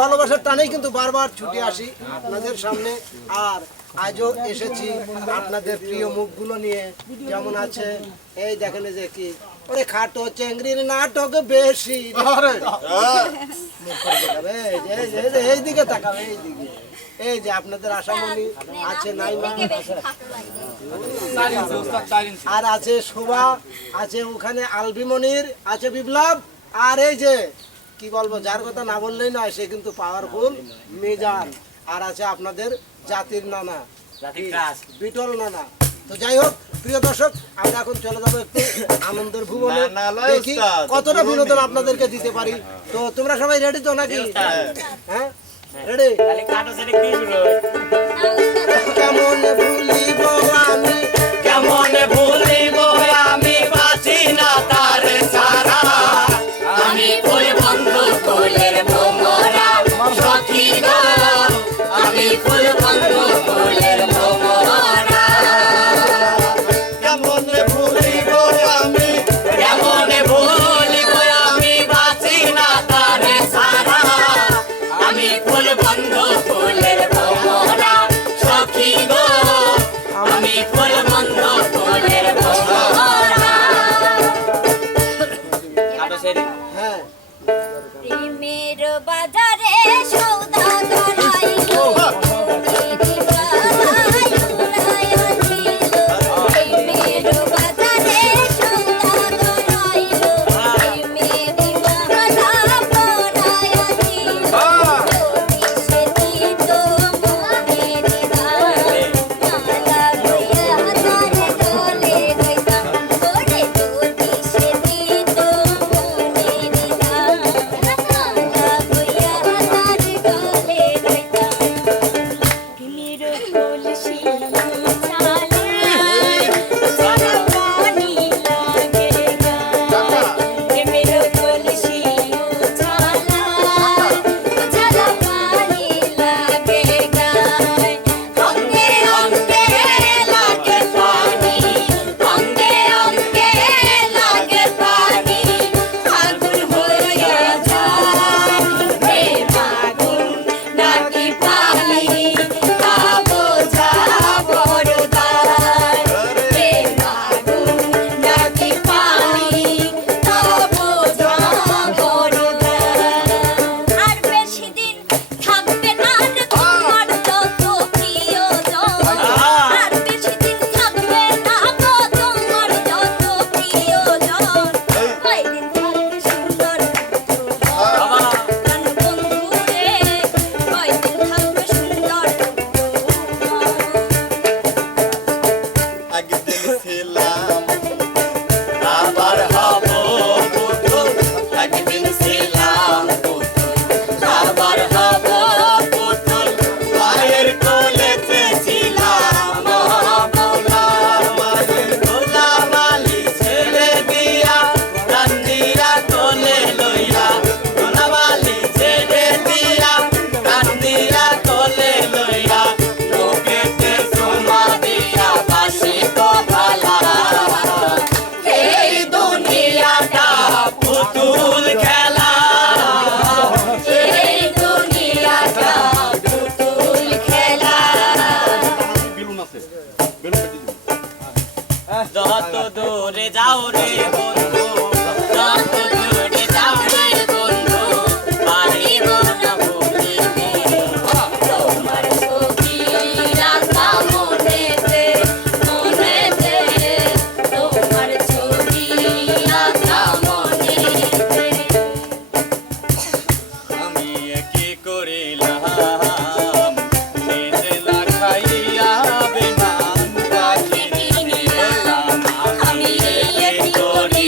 ভালোবাসার টানেই কিন্তু বারবার ছুটে আসি আপনাদের সামনে। আর আজও এসেছি আপনাদের প্রিয় মুখগুলো নিয়ে। যেমন আছে এই দেখেন যে কি ওরে খাটো চেংড়ির নাটক বেশি, এই দিকে তাকাবে, এই দিকে। এই যে আপনাদের আশামণি আছে নাইমা, আর আছে শোভা, আছে ওখানে আলবিমনির, আছে বিপ্লব, আর এই যে কি বলবো যার কথা না বললেই নয় সে কিন্তু পাওয়ারফুল মিজান, আর আছে আপনাদের জাতির নানা বিটল নানা। তো যাই হোক প্রিয় দর্শক, আমরা এখন চলে যাবো একটু আনন্দের ভুবনে, দেখি কতটা বিনোদন আপনাদেরকে দিতে পারি। তো তোমরা সবাই রেডি তো নাকি? হ্যাঁ রেডি? কেমন ভুলিব আমি, কেমন ভুলিব আমি, বাঁচি না তার ছাড়া। আমি ফুল বন্ধু ফুলের ভোমরা সখী গো, আমি ফুল বন্ধু ফুলের ভোমরা। কেমন ভুলিব আমি, কেমন ভুলিব আমি, বাঁচি না তার ছাড়া। আমি ফুল বন্ধু ফুলের ভোমরা সখী গো, আমি ফুল বন্ধু ফুলের ভোমরা। হ্যাঁ প্রেমের বাজারে সৌদা করাইলো, প্রেমের বাজারে সৌদা করাইলো, প্রেমের বাধা পরাইয়া দিল, সে দিত মনের গায়ে, মালা লইয়া তারে গলে রইতাম, ওরে যদি সে দিত মনের গায়ে, মালা লইয়া তারে গলে রইতাম। প্রেমের কলসি চালায়, যারা পানি লাগে গায়, প্রেমের কলসি চালায়, যারা পানি লাগে গায়। অঙ্গে অঙ্গে লাগে পানি, অঙ্গে অঙ্গে লাগে পানি, আগুন হইয়া যায়, প্রেম আগুন নাকি পানি, তা বোঝা বড় দায়। প্রেম আগুন নাকি পানি, তা বোঝা বড় দায়। আর বেশি দিন থাকবে না রে তোমার যত প্রিয়জন, আর বেশি দিন থাকবে না গো তোমার যত প্রিয়জন। কয়দিন থাকবে সুন্দর প্রাণ বন্ধু রে, কয়দিন থাকবে সুন্দর। একদিন ছিলাম আবার হব পুতুল, একদিন ছিলাম পুতুল আবার হব পুতুল, মায়ের কোলেতে ছিলাম মহামৌলার মায়ের গোলামালি ছেড়ে দিয়া, কান্দিরা কোলে লইয়া, গোলামালি ছেড়ে দিয়া, কান্দিরা কোলে লইয়া, লোকেতে জমা দিয়া বাসি তো ভালা। এই দুনিয়াটা পুতুল খেলা, এই দুনিয়াটা পুতুল খেলা। যত দূরে যাও রে বন্ধু, যত দূরে যাও রে বন্ধু, পারিব না ভুলিতে তোমার ছবি রাখা মনেতে, মনেতে তোমার ছবি রাখা মনেতে। আমি কি করিলাম নিজে না খাইয়া বেমান পাখি নিলাম, আমি কি করি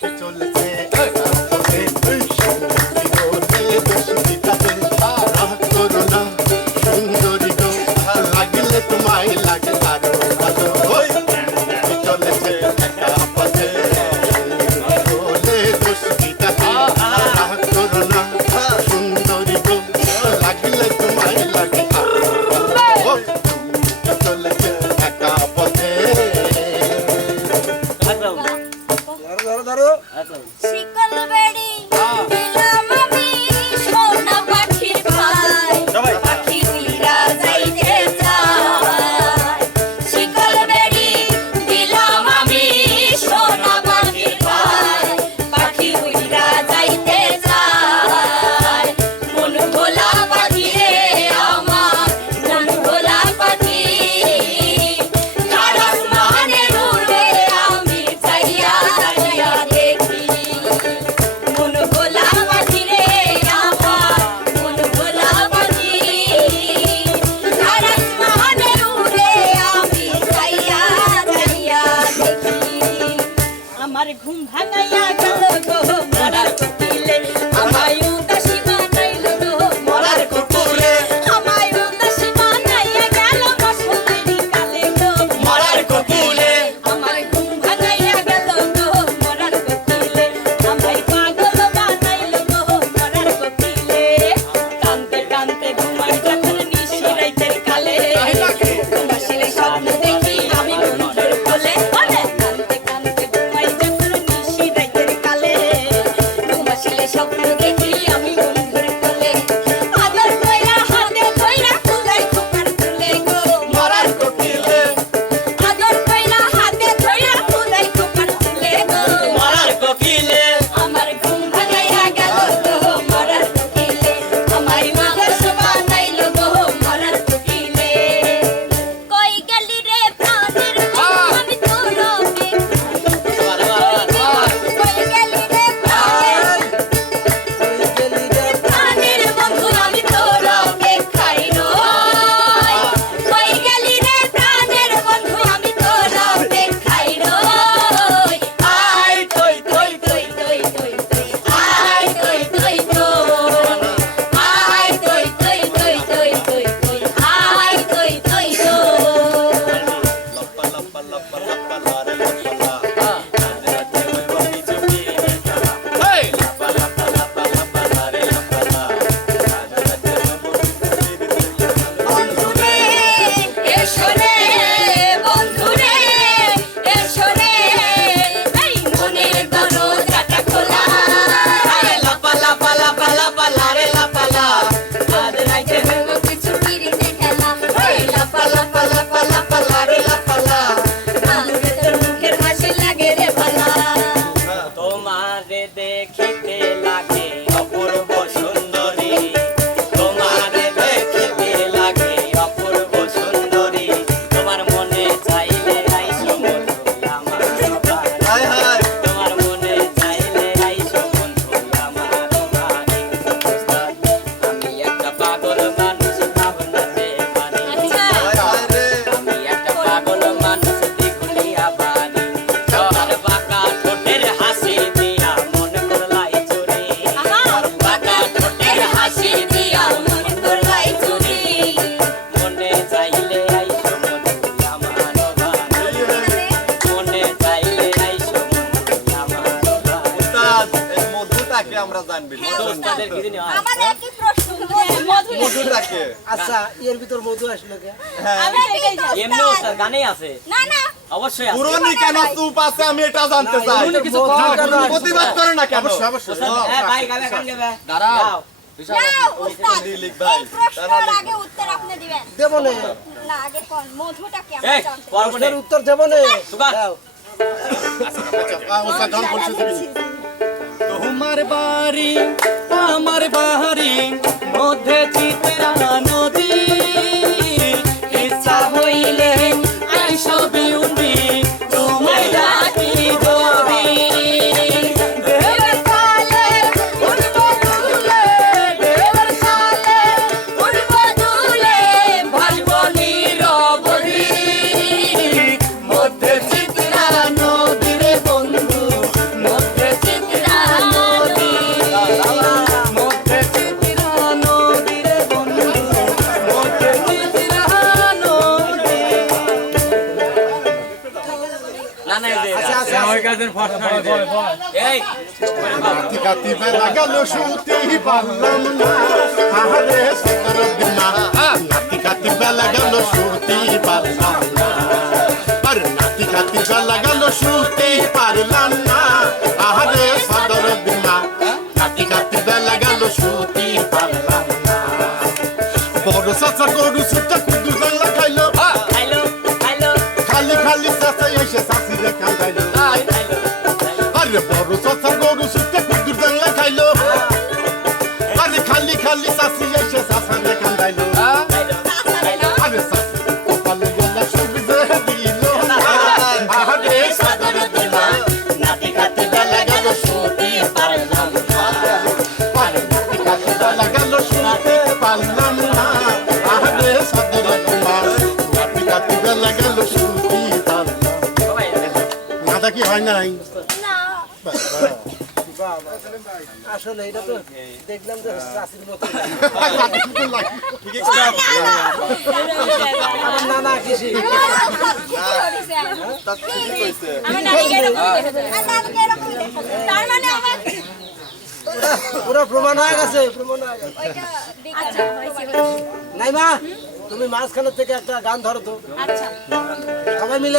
উঠে চলেছে পথে সঙ্গী বলে দোষীটাতে রাগ করো না সুন্দরী গো লাগলে তোমায় লাগে আরো ভালো উঠে চলেছে একা পথে বলে দোষীটাতে রাগ করো না সুন্দরী গো লাগলে তোমায় লাগে আরো ভালো উঠে চলেছে একা পথে ধরো ধরো শিকল বেড়ি দিলাম আমি সোনা পাখির ভাই পাখি উইরা যাইতে চায় শিকল বেড়ি দিলাম আমি সোনা পাখির ভাই পাখি উইরা যাইতে চায় মন ভোলা পাখি রে আমার মন ভোলা পাখি কারস মানে উড়ে আমি চাইয়া চাইয়া দেখি মন ভোলা পাখি রে আমার মন ভোলা পাখি কারস মানে উড়ে আমি চাইয়া চাইয়া দেখি আমার ঘুম ভাঙাইয়া গেল গো মরার কোকিলে আমায় উদাসী বানাইলো গো মরার কোকিলে আমায় উদাসী বানাইয়া গেল বসন্তেরি কালে গো মরার কোকিলে আমার ঘুম ভাঙাইয়া গেল গো মরার কোকিলে আমায় পাগল বানাইলো গো মরার কোকিলে কানতে কানতে ঘুমাই যখন নিশি রাইতের কালে ঘুমাসিলে স্বপ্ন দেখি আমি বন্ধুর কোলে বলে কানতে কানতে ঘুমাই যখন নিশি রাইতের কালে ঘুমাসিলে স্বপ্ন দেখি আমি বন্ধুর কোলে আদর কইরা হাতে ধইরা কুলাই খোকার তুলে গো মরার কোকিলে আদর কইরা হাতে ধইরা কুলাই খোকার তুলে গো মরার কোকিলে আমার ঘুম ভাঙাইয়া গেল গো মরার কোকিলে আমায় মাগস বানাইলো গো মরার কোকিলে কই গেলি রে প্রাণের বন্ধু আমি তোর কই গেলি রে প্রাণের বন্ধু আমি তোর অপেক্ষায় রই কই গেলি রে প্রাণের বন্ধু আমি তোর অপেক্ষায় রই আয় তুই তুই তুই তুই তুই তুই আয় তুই তুই তুই আয় তুই তুই তুই তুই তুই তুই আয় তুই তুই তুই লপ্পা লপ্পা লপ্পা লপ্পা লারে লপ্পা বন্ধুরে এসো রে বন্ধুরে এসো রে এই মনের দরজাটা খোলা লাপালা পালা পালা পালা রে লাপালা আজ রাইতে হইব কিছু পিরিতে খেলা এই লাপালা পালা পালা পালা রে লাপালা আলুরে তোর মুখের হাসি লাগে রে ভালা তোমারে দেখিতে লাগে অপূর্ব সুন্দরী তোমারে দেখিতে লাগে অপূর্ব সুন্দরী তোমার মনে চাইলে আইসো বন্ধু আমার বাড়ি। হায় হায় তোমার মনে চাইলে আইসো বন্ধু আমার বাড়ি। আমি একটা পাগল মানুষ ভাবনাতে পারি আচ্ছা হায় হায় রে আমি একটা পাগল মানুষ দিগুলিয়া বাড়ি তোমার বাঁকা ঠোঁটের হাসি দিয়া মন করলাই চুরি আহা বাঁকা ঠোঁটের হাসি দিয়া মন করলাই চুরি মনে চাইলে আইসো বন্ধু আমার বাড়ি। মনে চাইলে আইসো বন্ধু আমার বাড়ি। উস্তাদ এই মধুটাকে আমরা জানবি ওস্তাদের কি জানি হয়? আমার একই প্রশ্ন মধু মধুটাকে আচ্ছা এর ভিতর মধু আসলো কে আমি এটাই জানি এমনি ওস্তাদ গানেই আছে না না অবশ্যই আছে পুরনি কেন চুপ আছে আমি এটা জানতে চাই পুরনি কিছু কম প্রতিবাদ করে না কেন ওস্তাদ ভাই গাবে গান গাবে দাঁড়াও না উস্তাদ দিলিক ভাই, এই প্রশ্নের আগে উত্তর আপনি দিবেন দেবো নে না আগে কোন মধুটা কি এই আমরা জানতে পরবর্তী এর উত্তর দেবো নে সুগার। দাও। উস্তাদ জন বলছে দিবি তোমার বাড়ি আমার বাড়ি মধ্যে চিত্রা নদী ইচ্ছা হইলে আইসো বিউটি তোমায় ডাকি যদি দেবের কালে উঠব দুলে দেবের কালে উঠব দুলে ভাসব নীরবধি মধ্যে চিত্রা নদী রে বন্ধু মধ্যে এই নাতি কাতি বেলা গেল শুতেই পারলাম না আহারে সদর দিনা নাতি কাতি বেলা গেল শুতেই পারলাম না আর নাতি কাতি বেলা গেল শুতেই পারলাম না আহারে সদর দিনা নাতি কাতি বেলা গেল শুতেই পারলাম না বড় সাসা গরু সুটা কুদু জানলা খাইলো খাইলো খাইলো খালি খালি সাসা এসে সাসি রে কান্দাইলো খাইলো আরে বড় সাসা গরু সুটা কুদু জানলা খাইলো আরে খালি খালি সাসি এসে সাসা রে কান্দাইলো আরে সাসি কপালে গেলা সুবিধে দিলো আরে সদর দিনা নাতি কাতে বেলা গেল শুতে পারলাম না আরে নাতি কাতে বেলা গেল শুতে পারলাম না আরে সদর দিনা নাতি কাতে বেলা গেল শুতে পারলাম না দাদা কি হয় নাই বাবা, আসলে এটা তো দেখলাম যে চাষির মতো আমার নানা কৃষি আমার নানিকে এরকম দেখে। তার মানে আমার পুরো প্রমাণ হয়ে গেছে প্রমাণ হয়ে গেছে আচ্ছা হয়েছে নাই মা তুমি মাঝখানের থেকে একটা গান ধরো তো আচ্ছা সবাই মিলে